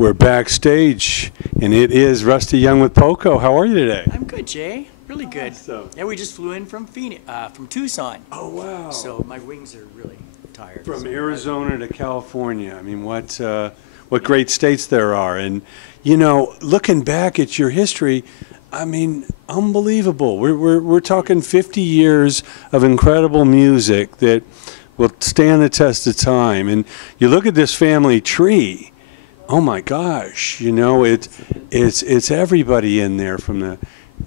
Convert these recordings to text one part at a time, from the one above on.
We're backstage, and it is Rusty Young with POCO. How are you today? I'm good, Jay. Really good. Awesome. Yeah, we just flew in from from Tucson. Oh, wow. So my wings are really tired. From so Arizona to California. I mean, what great states there are. And, you know, looking back at your history, I mean, unbelievable. We're talking 50 years of incredible music that will stand the test of time. And you look at this family tree. Oh my gosh! You know, it's everybody in there, from the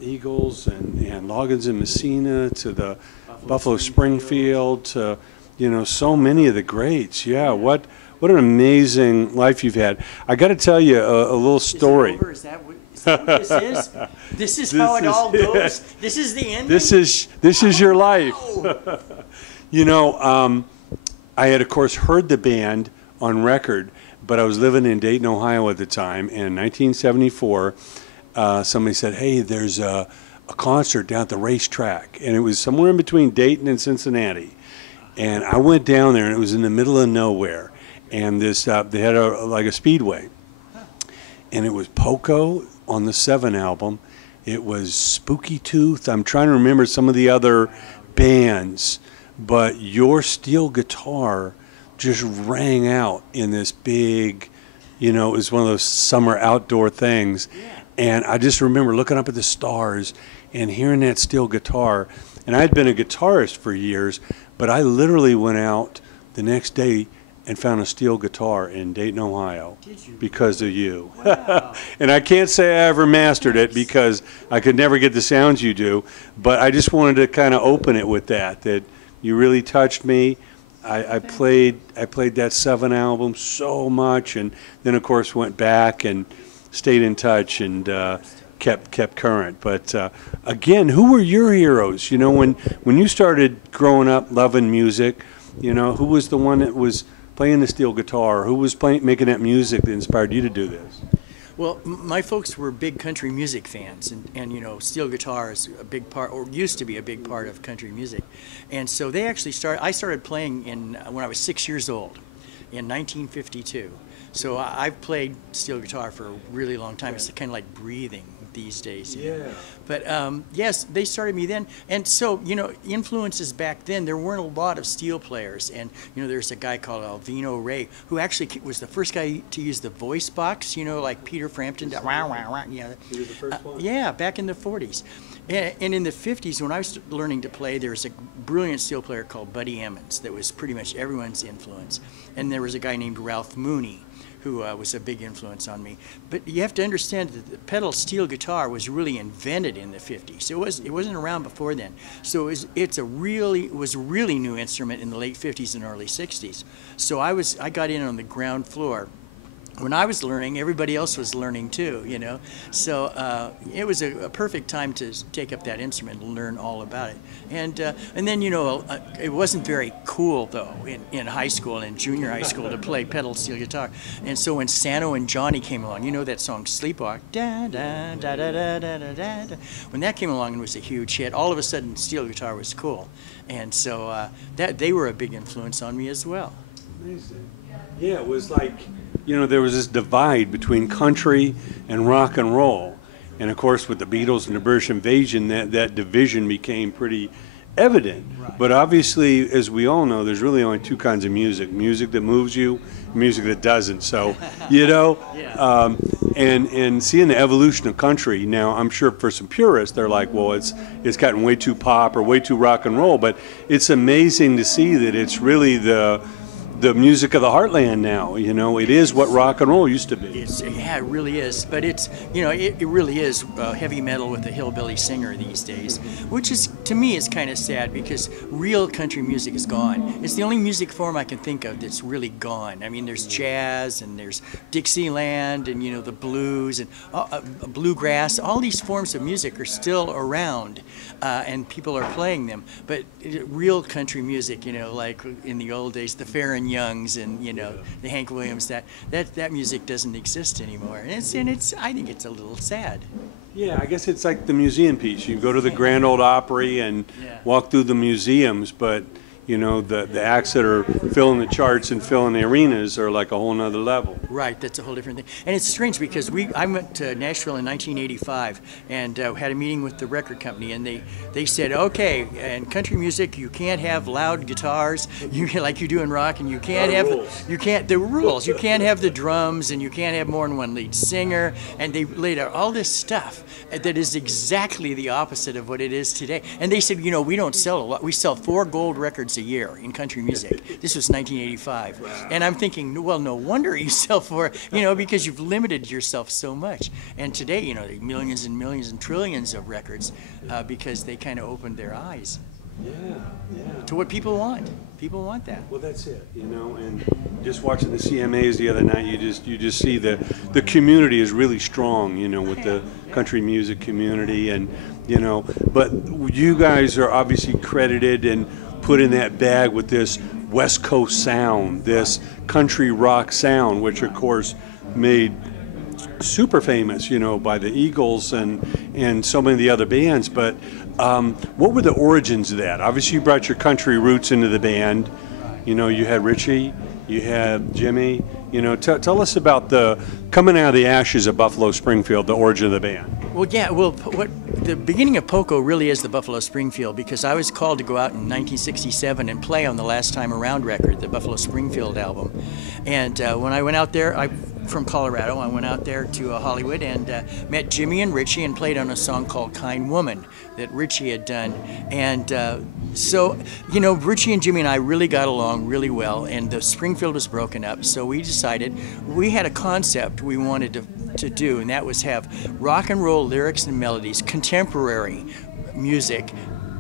Eagles and Loggins and Messina to the Buffalo Springfield to, you know, so many of the greats. Yeah, what an amazing life you've had. I got to tell you a little story. Is that what this is? This is how it all goes. This is the end. This is your life. You know, I had of course heard the band on record, but I was living in Dayton, Ohio at the time. And in 1974, somebody said, "Hey, there's a concert down at the racetrack," and it was somewhere in between Dayton and Cincinnati. And I went down there, and it was in the middle of nowhere. And this they had like a speedway, and it was POCO on the 7 album. It was Spooky Tooth. I'm trying to remember some of the other bands, but your steel guitar just rang out in this big, you know, it was one of those summer outdoor things. And I just remember looking up at the stars and hearing that steel guitar. And I had been a guitarist for years, but I literally went out the next day and found a steel guitar in Dayton, Ohio, because of you. Wow. And I can't say I ever mastered it because I could never get the sounds you do, but I just wanted to kind of open it with that you really touched me. I played that 7 album so much, and then of course went back and stayed in touch and kept current. But again, who were your heroes? You know, when you started growing up loving music, you know, who was the one that was playing the steel guitar? Who was making that music that inspired you to do this? Well, my folks were big country music fans, and you know, steel guitar is a big part, or used to be a big part of country music. And so they actually I started playing when I was 6 years old, in 1952. So I've played steel guitar for a really long time. It's kind of like breathing these days. You know? But yes, they started me then. And so, you know, influences back then, there weren't a lot of steel players. And, you know, there's a guy called Alvino Ray, who actually was the first guy to use the voice box, you know, like Peter Frampton. Yeah. He was the first one? Yeah, back in the 40s. And in the 50s, when I was learning to play, there was a brilliant steel player called Buddy Emmons that was pretty much everyone's influence. And there was a guy named Ralph Mooney, who was a big influence on me. But you have to understand that the pedal steel guitar was really invented in the 50s. It wasn't around before then. So it was a really new instrument in the late 50s and early 60s. So I got in on the ground floor. When I was learning, everybody else was learning too, you know. So it was a perfect time to take up that instrument and learn all about it. And then, you know, it wasn't very cool though in high school and junior high school to play pedal steel guitar. And so when Sano and Johnny came along, you know that song Sleepwalk, da da da da da da da da. When that came along and was a huge hit, all of a sudden steel guitar was cool. And so they were a big influence on me as well. Amazing. Yeah, it was like, you know, there was this divide between country and rock and roll. And of course, with the Beatles and the British invasion, that division became pretty evident. Right. But obviously, as we all know, there's really only 2 kinds of music: music that moves you, music that doesn't. So, you know, and seeing the evolution of country, now I'm sure for some purists, they're like, well, it's gotten way too pop or way too rock and roll. But it's amazing to see that it's really the music of the heartland now. You know, it is what rock and roll used to be. Yeah, it really is. But it's, you know, it really is heavy metal with a hillbilly singer these days, which is, to me, is kind of sad because real country music is gone. It's the only music form I can think of that's really gone. I mean, there's jazz and there's Dixieland and, you know, the blues and bluegrass. All these forms of music are still around and people are playing them. But real country music, you know, like in the old days, the Farron Youngs and, you know, the Hank Williams, that music doesn't exist anymore. And it's I think it's a little sad. Yeah, I guess it's like the museum piece. You go to the Grand Ole Opry and walk through the museums, but you know, the acts that are filling the charts and filling the arenas are like a whole nother level. Right, that's a whole different thing. And it's strange because I went to Nashville in 1985 and had a meeting with the record company, and they said, okay, in country music you can't have loud guitars like you do in rock, and you can't the rules. You can't have the drums, and you can't have more than one lead singer, and they laid out all this stuff that is exactly the opposite of what it is today. And they said, you know, we don't sell a lot. We sell 4 gold records a year in country music. This was 1985. Wow. And I'm thinking, well, no wonder you sell 4, you know, because you've limited yourself so much. And today, you know, there are millions and millions and trillions of records because they kind of opened their eyes. To what people want. People want that. Well, that's it, you know. And just watching the CMAs the other night, you just see the community is really strong, you know, with the country music community, and you know. But you guys are obviously credited and put in that bag with this West Coast sound, this country rock sound, which of course made super famous, you know, by the Eagles and so many of the other bands. But what were the origins of that? Obviously, you brought your country roots into the band. You know, you had Richie, you had Jimmy. You know, tell us about the coming out of the ashes of Buffalo Springfield, the origin of the band. Well, yeah, well, the beginning of POCO really is the Buffalo Springfield, because I was called to go out in 1967 and play on the Last Time Around record, the Buffalo Springfield album. And when I went out there, I'm from Colorado, I went out there to Hollywood and met Jimmy and Richie and played on a song called Kind Woman that Richie had done. And so, you know, Richie and Jimmy and I really got along really well, and the Springfield was broken up, so we decided we had a concept we wanted to do, and that was have rock and roll lyrics and melodies, contemporary music,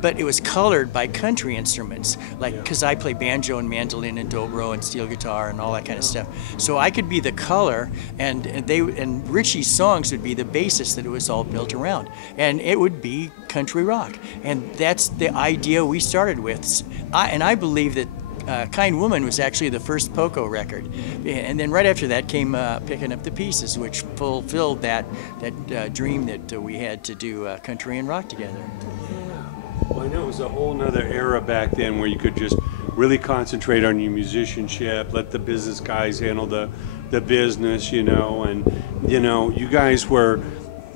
but it was colored by country instruments, like, because I play banjo and mandolin and dobro and steel guitar and all that kind of stuff. So I could be the color, and Richie's songs would be the basis that it was all built around, and it would be country rock, and that's the idea we started with. I believe that Kind Woman was actually the first POCO record, and then right after that came Picking Up the Pieces, which fulfilled that dream that we had to do country and rock together. Well, I know it was a whole nother era back then where you could just really concentrate on your musicianship, let the business guys handle the business, you know, and you know, you guys were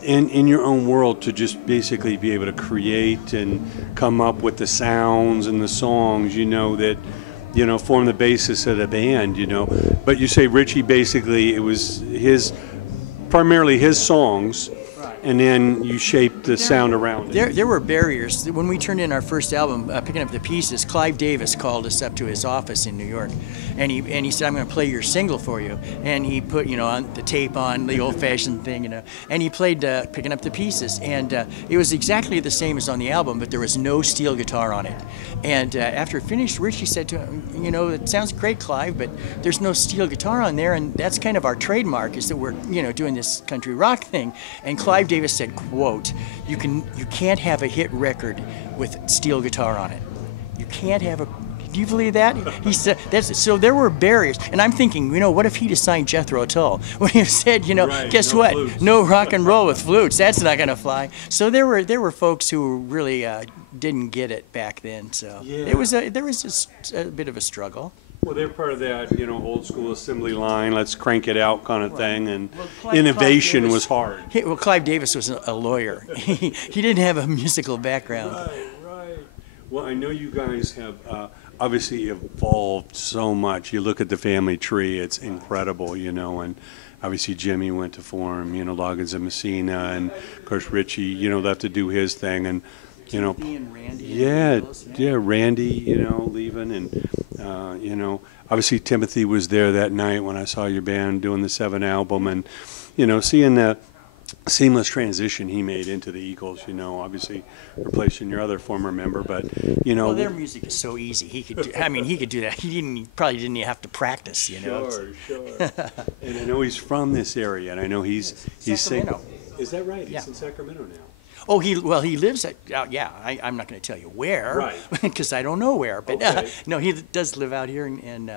in your own world to just basically be able to create and come up with the sounds and the songs, you know, that, you know, form the basis of the band, you know. But you say Richie, basically it was primarily his songs, and then you shaped the sound around it. There were barriers. When we turned in our first album, Picking Up the Pieces, Clive Davis called us up to his office in New York, and he said, I'm going to play your single for you. And he put, you know, on the tape on, the old-fashioned thing, you know, and he played Picking Up the Pieces. And it was exactly the same as on the album, but there was no steel guitar on it. And after it finished, Richie said to him, you know, it sounds great, Clive, but there's no steel guitar on there, and that's kind of our trademark, is that we're, you know, doing this country rock thing. And Clive Davis said, quote, you can't have a hit record with steel guitar on it. You can't have a, do you believe that? He said, so there were barriers. And I'm thinking, you know, what if he'd have signed Jethro Tull? When he said, you know, right, guess no what? Flutes. No rock and roll with flutes. That's not going to fly. So there were folks who really didn't get it back then. So yeah. There was a bit of a struggle. Well, they're part of that, you know, old school assembly line, let's crank it out kind of thing, and innovation was hard. Clive Davis was a lawyer. He didn't have a musical background. Right. Well, I know you guys have obviously evolved so much. You look at the family tree, it's incredible, you know, and obviously Jimmy went to form, you know, Loggins and Messina, and of course Richie, you know, left to do his thing, and you know, Randy, Randy, you know, leaving, and you know, obviously Timothy was there that night when I saw your band doing the 7 album, and you know, seeing the seamless transition he made into the Eagles, you know, obviously replacing your other former member, but you know, well, their music is so easy. He could, he could do that. He probably didn't even have to practice, you know. Sure. And I know he's from this area, and I know he's Sacramento. Is that right? Yeah. He's in Sacramento now. Oh, he lives at, yeah, I'm not going to tell you where, because I don't know where, but okay. No, he does live out here in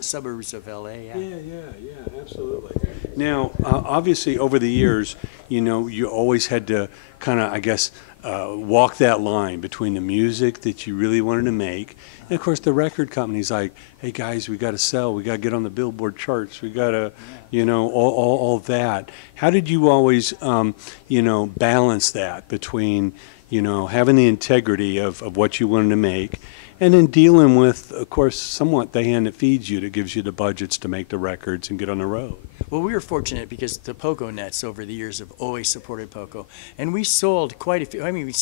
suburbs of L.A., Yeah, absolutely. Now, obviously, over the years, you know, you always had to kind of, I guess, walk that line between the music that you really wanted to make, and of course the record company's like, hey guys, we got to sell, we got to get on the Billboard charts, we got to, you know, all that. How did you always, you know, balance that between, you know, having the integrity of what you wanted to make, and then dealing with, of course, somewhat the hand that feeds you, that gives you the budgets to make the records and get on the road? Well, we were fortunate because the POCO nets over the years have always supported POCO, and we sold quite a few. I mean, we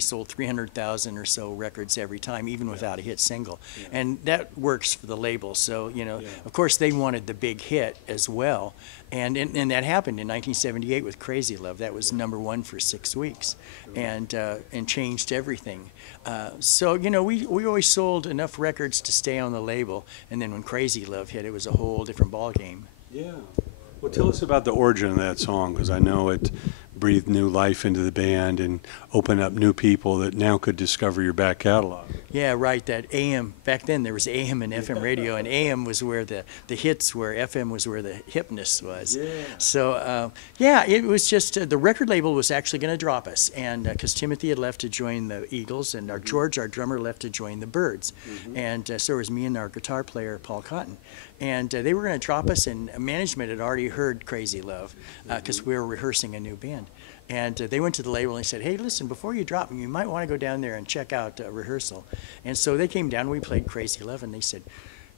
sold 300,000 or so records every time, even without a hit single, and that works for the label. So you know, of course, they wanted the big hit as well, and that happened in 1978 with Crazy Love. That was #1 for 6 weeks, and changed everything. So you know, we always sold enough records to stay on the label, and then when Crazy Love hit, it was a whole different ball game. Yeah. Well, tell us about the origin of that song, because I know it breathed new life into the band and opened up new people that now could discover your back catalog. Yeah, right. That AM, back then there was AM and FM radio, and AM was where the hits were, FM was where the hipness was. Yeah. So, yeah, it was just, the record label was actually going to drop us, and because Timothy had left to join the Eagles, and George, our drummer, left to join the Byrds. And so it was me and our guitar player, Paul Cotton. And they were going to drop us, and management had already heard Crazy Love because we were rehearsing a new band. And they went to the label and they said, hey, listen, before you drop me, you might want to go down there and check out rehearsal. And so they came down, we played Crazy Love, and they said,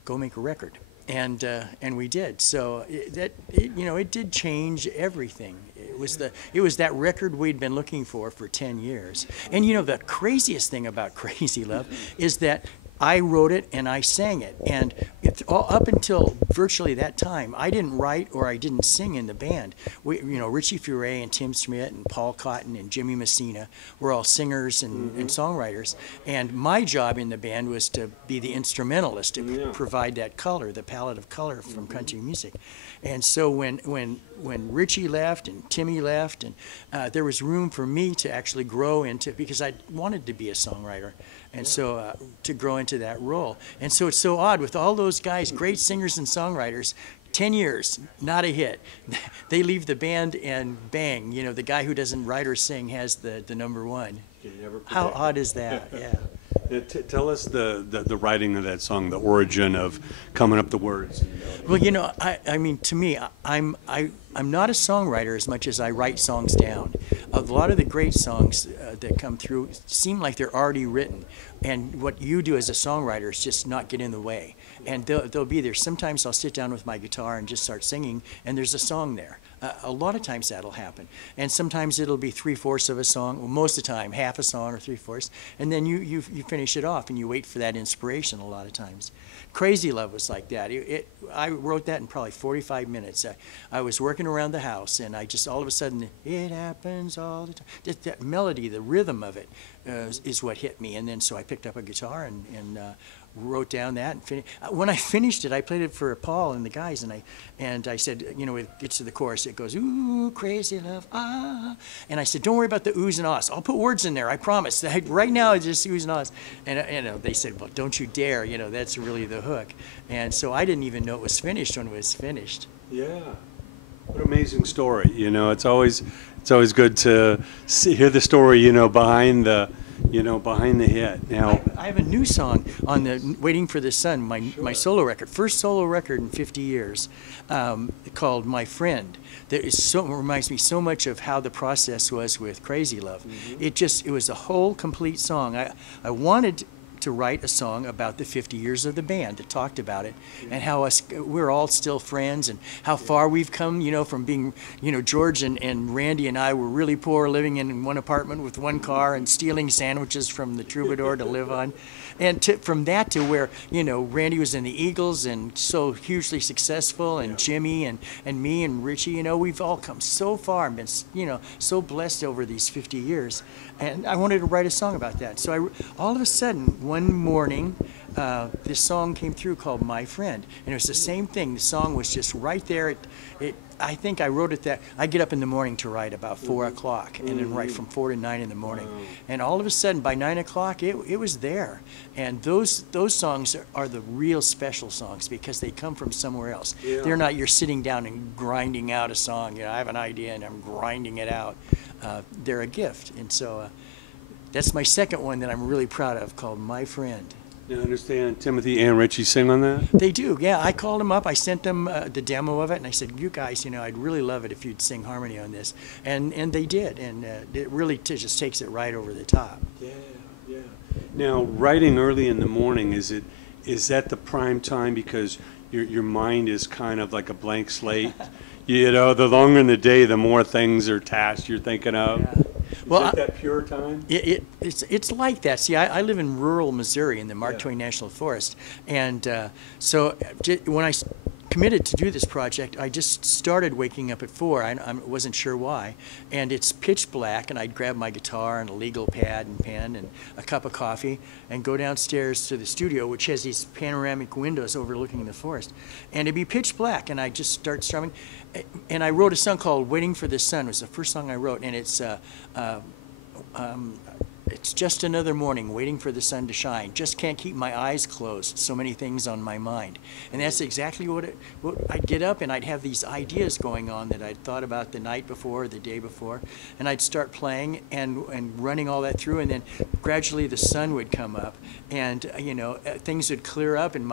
go make a record. And we did. So you know, it did change everything. It was that record we'd been looking for 10 years. And you know, the craziest thing about Crazy Love is that I wrote it and I sang it, and up until virtually that time, I didn't write or I didn't sing in the band. You know, Richie Furay and Tim Schmidt and Paul Cotton and Jimmy Messina were all singers and songwriters, and my job in the band was to be the instrumentalist, to provide that color, the palette of color from country music. And so when Richie left and Timmy left, and there was room for me to actually grow into, because I wanted to be a songwriter, and so to grow into that role. And so it's so odd with all those guys, great singers and songwriters, 10 years, not a hit. They leave the band and bang, you know, the guy who doesn't write or sing has the #1. How odd is that? Yeah. Tell us the writing of that song, the origin of coming up the words. Well, you know, I mean, to me, I'm not a songwriter as much as I write songs down. A lot of the great songs that come through seem like they're already written, and what you do as a songwriter is just not get in the way. And they'll be there. Sometimes I'll sit down with my guitar and just start singing, and there's a song there. A lot of times that'll happen. And sometimes it'll be 3/4 of a song, well, most of the time, half a song or 3/4, and then you finish it off, and you wait for that inspiration a lot of times. Crazy Love was like that. I wrote that in probably 45 minutes. I was working around the house, and I just, all of a sudden, it happens all the time. Just that melody, the rhythm of it is what hit me. And then so I picked up a guitar and wrote down that. And when I finished it, I played it for Paul and the guys, and I said, you know, it gets to the chorus, it goes, ooh, crazy love, ah. And I said, don't worry about the oohs and ahs. I'll put words in there, I promise. Right now, it's just oohs and ahs. And they said, well, don't you dare, you know, that's really the hook. And so I didn't even know it was finished when it was finished. Yeah. What an amazing story. You know, it's always good to hear the story, you know, behind the hit. Now, I have a new song on the Waiting for the Sun, my solo record, first solo record in 50 years, called My Friend. That reminds me so much of how the process was with Crazy Love. It was a whole complete song. I wanted to write a song about the 50 years of the band that talked about it, and how we're all still friends, and how far we've come, you know, from being, you know, George and Randy and I were really poor, living in one apartment with one car and stealing sandwiches from the Troubadour to live on. And from that to where, you know, Randy was in the Eagles and so hugely successful, and Jimmy and me and Richie, you know, we've all come so far and been, you know, so blessed over these 50 years. And I wanted to write a song about that. So all of a sudden, one morning, this song came through called My Friend. And it was the same thing. The song was just right there. I think I wrote it that I get up in the morning to write about 4 o'clock, and then write from 4 to 9 in the morning. And all of a sudden, by 9 o'clock, it was there. And those songs are the real special songs, because they come from somewhere else. Yeah. They're not you're sitting down and grinding out a song. You know, I have an idea and I'm grinding it out. They're a gift. And so that's my second one that I'm really proud of, called My Friend. Now, I understand Timothy and Richie sing on that? They do, yeah. I called them up. I sent them the demo of it, and I said, "You guys, you know, I'd really love it if you'd sing harmony on this." And they did, and it really just takes it right over the top. Yeah, yeah. Now, writing early in the morning, is that the prime time because your mind is kind of like a blank slate? You know, the longer in the day, the more things or tasks you're thinking of. Yeah. Is it that pure time? It's like that. See, I live in rural Missouri in the Mark Twain National Forest, and so when I committed to do this project, I just started waking up at 4. I wasn't sure why, and it's pitch black, and I'd grab my guitar and a legal pad and pen and a cup of coffee and go downstairs to the studio, which has these panoramic windows overlooking the forest, and it'd be pitch black, and I'd just start strumming. And I wrote a song called "Waiting for the Sun." It was the first song I wrote, and it's just another morning waiting for the sun to shine. Just can't keep my eyes closed. So many things on my mind. And that's exactly what I'd get up and I'd have these ideas going on that I'd thought about the night before, or the day before, and I'd start playing and running all that through, and then gradually the sun would come up, and you know, things would clear up, and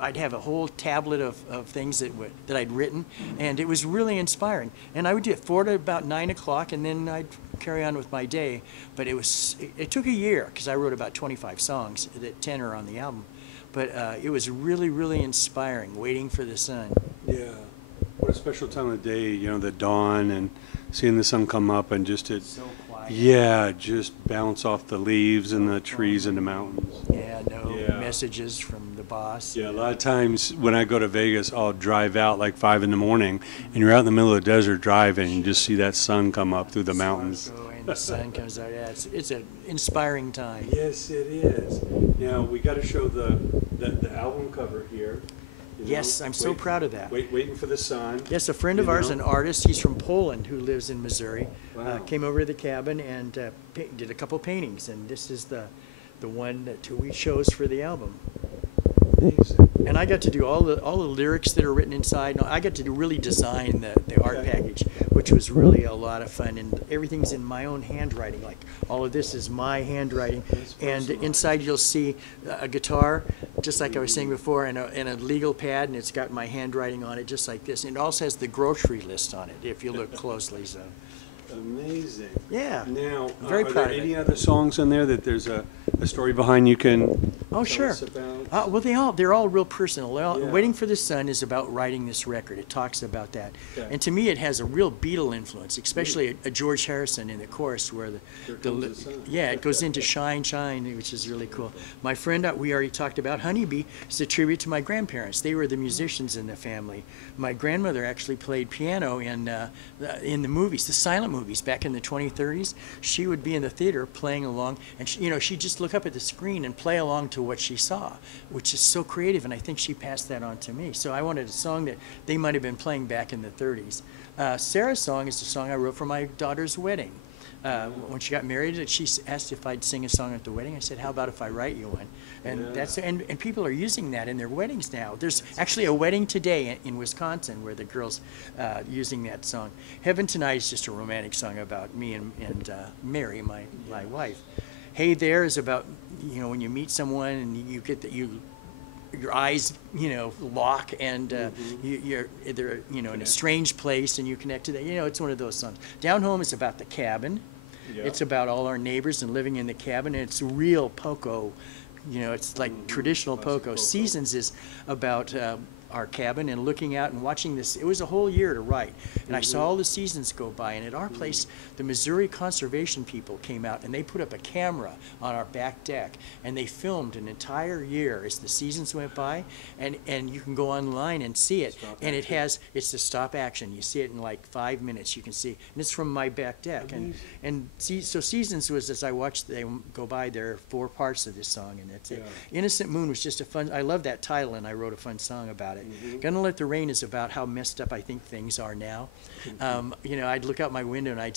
I'd have a whole tablet of things that I'd written, and it was really inspiring. And I would do it 4 to about 9 o'clock, and then I'd carry on with my day. But it took a year, because I wrote about 25 songs, that 10 are on the album. But it was really, really inspiring, waiting for the sun. Yeah. What a special time of day, you know, the dawn and seeing the sun come up and just So quiet. yeah, just bounce off the leaves and the trees and the mountains. Yeah, no messages from the boss. Yeah, a lot of times when I go to Vegas, I'll drive out like 5 in the morning, and you're out in the middle of the desert driving, and you just see that sun come up through the mountains. And the sun comes out. Yeah, it's an inspiring time. Yes, it is. Now we got to show the album cover here. You know, Yes, I'm so proud of that. Waiting for the sun. Yes, a friend of ours, an artist, he's from Poland who lives in Missouri, Wow. came over to the cabin and did a couple paintings, and this is the one that we chose for the album. Amazing. And I got to do all the lyrics that are written inside. No, I got to really design the art package, which was really a lot of fun. And everything's in my own handwriting. Like all of this is my handwriting. And inside you'll see a guitar, just like I was saying before, and a legal pad, and it's got my handwriting on it, just like this. And it also has the grocery list on it, if you look closely. So. Amazing. Yeah. Now, Very are proud there of any it. other songs in there that there's a story behind you can Oh, tell sure. us about? Well, they're all real personal. Yeah. Waiting for the Sun is about writing this record. It talks about that. Okay. And to me, it has a real Beatle influence, especially a George Harrison in the chorus where Comes the sun. it goes into Shine, Shine, which is really cool. My friend, we already talked about, Honeybee, is a tribute to my grandparents. They were the musicians in the family. My grandmother actually played piano in the movies, the silent movies, back in the 2030s. She would be in the theater playing along, and she'd just look up at the screen and play along to what she saw, which is so creative, and I think she passed that on to me. So I wanted a song that they might have been playing back in the 30s. Sarah's song is the song I wrote for my daughter's wedding. When she got married, she asked if I'd sing a song at the wedding. I said, "How about if I write you one?" And and people are using that in their weddings now. There's actually a wedding today in Wisconsin where the girls using that song. Heaven Tonight is just a romantic song about me and Mary, my wife. Hey There is about, when you meet someone and you get that your eyes, lock, and you're in a strange place and you connect to that. It's one of those songs. Down Home is about the cabin. Yeah. It's about all our neighbors and living in the cabin. And it's real POCO. It's like traditional POCO. Seasons is about our cabin and looking out and watching this. It was a whole year to write, and I saw all the seasons go by. And at our place, the Missouri conservation people came out and they put up a camera on our back deck, and they filmed an entire year as the seasons went by. And you can go online and see it. And it's the stop action. You see it in like 5 minutes. You can see, and it's from my back deck. So Seasons was, as I watched them go by, there are 4 parts of this song, and that's it. Innocent Moon was just a fun. I love that title, and I wrote a fun song about it. Gonna Let the Rain is about how messed up I think things are now. I'd look out my window and I'd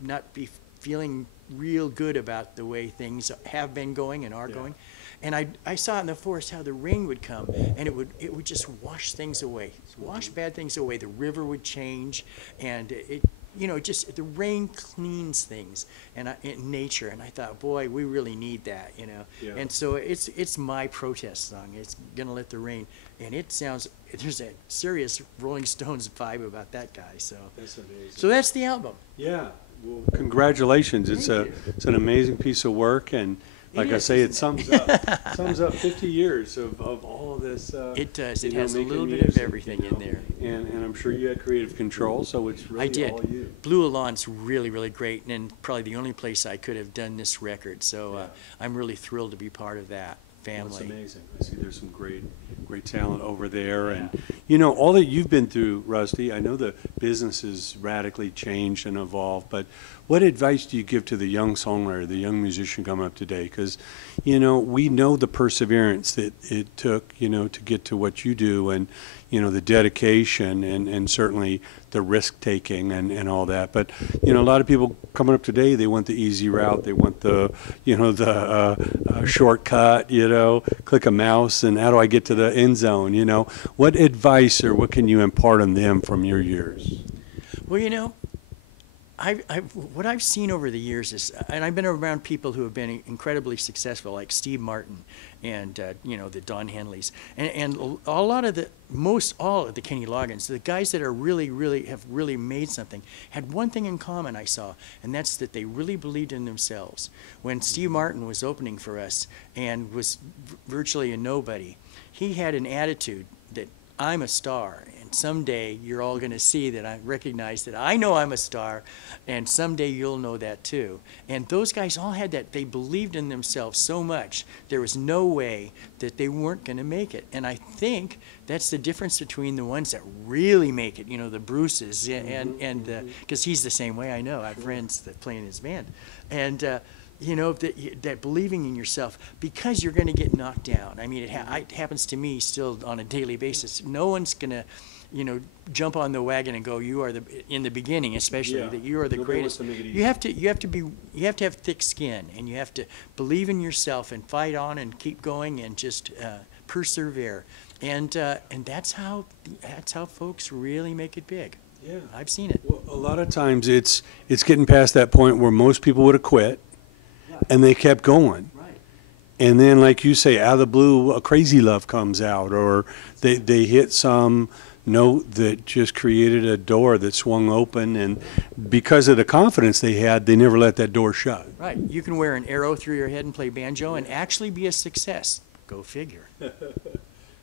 not be feeling real good about the way things have been going and are going. And I saw in the forest how the rain would come and it would just wash things away, wash bad things away. The river would change, and you know, just the rain cleans things and in nature. And I thought, boy, we really need that, you know. Yeah. And so it's my protest song. It's Gonna Let the Rain, and it sounds, there's a serious Rolling Stones vibe about that guy. So That's amazing. so that's the album. Yeah. Well, congratulations. It's an amazing piece of work, and like I say, it sums up 50 years of all this. It does. It you know, has a making little bit of music, everything you know, in there. And I'm sure you had creative control, so it's really I did. all you. Blue Alon's really, really great, and probably the only place I could have done this record. So I'm really thrilled to be part of that family. That's amazing. I see there's some great talent over there. And, you know, all that you've been through, Rusty, I know the business has radically changed and evolved, but what advice do you give to the young songwriter, the young musician coming up today? Because, you know, we know the perseverance that it took, you know, to get to what you do, and, you know, the dedication and certainly the risk-taking and all that. But, you know, a lot of people coming up today, they want the easy route. They want the, you know, the shortcut, you know, click a mouse, and how do I get to the end zone, you know? What advice or what can you impart on them from your years? Well, you know, what I've seen over the years is, and I've been around people who have been incredibly successful, like Steve Martin and, you know, the Don Henleys, and a lot of all of the Kenny Loggins, the guys that are have really made something, had one thing in common I saw, and that's that they really believed in themselves. When Steve Martin was opening for us and was virtually a nobody, he had an attitude that I'm a star, and someday you're all going to see that I recognize that I know I'm a star, and someday you'll know that too. And those guys all had that. They believed in themselves so much, there was no way that they weren't going to make it. And I think that's the difference between the ones that really make it, you know, the Bruces, and because he's the same way, I know. I have friends that play in his band. And you know, that believing in yourself, because you're going to get knocked down. I mean, it happens to me still on a daily basis. No one's going to, you know, jump on the wagon and go, you are in the beginning especially, that you are the Nobody greatest. wants to make it easy. You have to have thick skin, and you have to believe in yourself and fight on and keep going and just persevere. And that's how folks really make it big. Yeah. I've seen it. Well, a lot of times it's getting past that point where most people would have quit, and they kept going. Right. And then, like you say, out of the blue, a Crazy Love comes out, or they hit some note that just created a door that swung open, and because of the confidence they had, they never let that door shut. Right. You can wear an arrow through your head and play banjo and actually be a success. Go figure.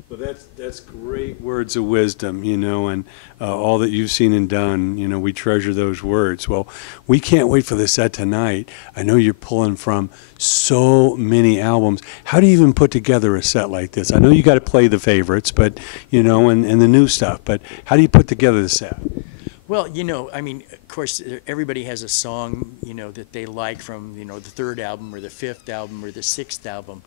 Well, that's great words of wisdom, you know, and all that you've seen and done, you know, we treasure those words. Well, we can't wait for the set tonight. I know you're pulling from so many albums. How do you even put together a set like this? I know you got to play the favorites, but, you know, and the new stuff, but how do you put together the set? Well, you know, I mean, of course, everybody has a song, you know, that they like from, you know, the third album or the fifth album or the sixth album.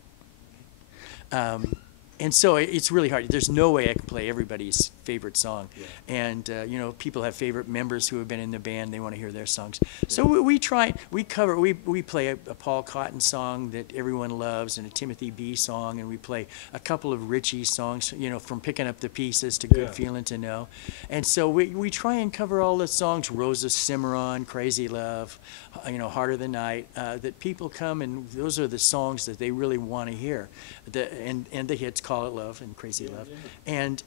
And so it's really hard. There's no way I can play everybody's favorite song. Yeah. And, you know, people have favorite members who have been in the band. They want to hear their songs. Yeah. So we play a Paul Cotton song that everyone loves, and a Timothy B song, and we play a couple of Richie songs, you know, from Picking Up the Pieces to Good Feeling to Know. And so we try and cover all the songs, Rosa Cimarron, Crazy Love, you know, Heart of the Night, that people come, and those are the songs that they really want to hear. And the hits, Call It Love and Crazy Love. And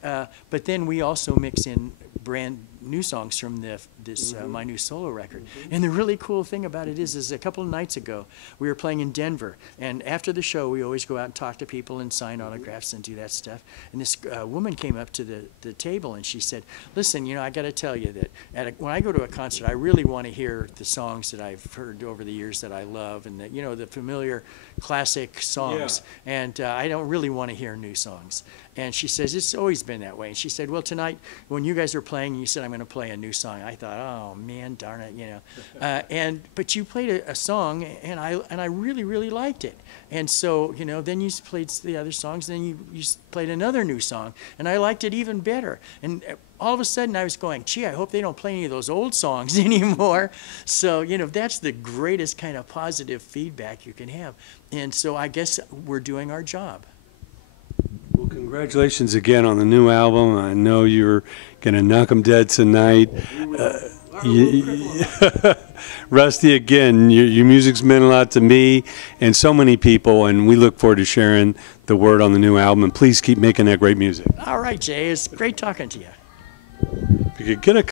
but then we also mix in brand new songs from this my new solo record. And the really cool thing about it is a couple of nights ago we were playing in Denver, and after the show we always go out and talk to people and sign autographs and do that stuff. And this woman came up to the table and she said, "Listen, you know, I got to tell you that when I go to a concert, I really want to hear the songs that I've heard over the years that I love, and that, you know, the familiar classic songs. Yeah. And I don't really want to hear new songs." And she says, "It's always been that way." And she said, "Well, tonight when you guys were playing, you said I'm going to play a new song." I thought, "Oh man, darn it, you know." But you played a song, and I really liked it. And so, you know, then you played the other songs, and then you played another new song, and I liked it even better. And all of a sudden I was going, "Gee, I hope they don't play any of those old songs anymore." So, you know, that's the greatest kind of positive feedback you can have. And so I guess we're doing our job. Well, congratulations again on the new album. I know you're going to knock them dead tonight. Rusty, again, your music's meant a lot to me and so many people, and we look forward to sharing the word on the new album. And please keep making that great music. All right, Jay, it's great talking to you. If you could get a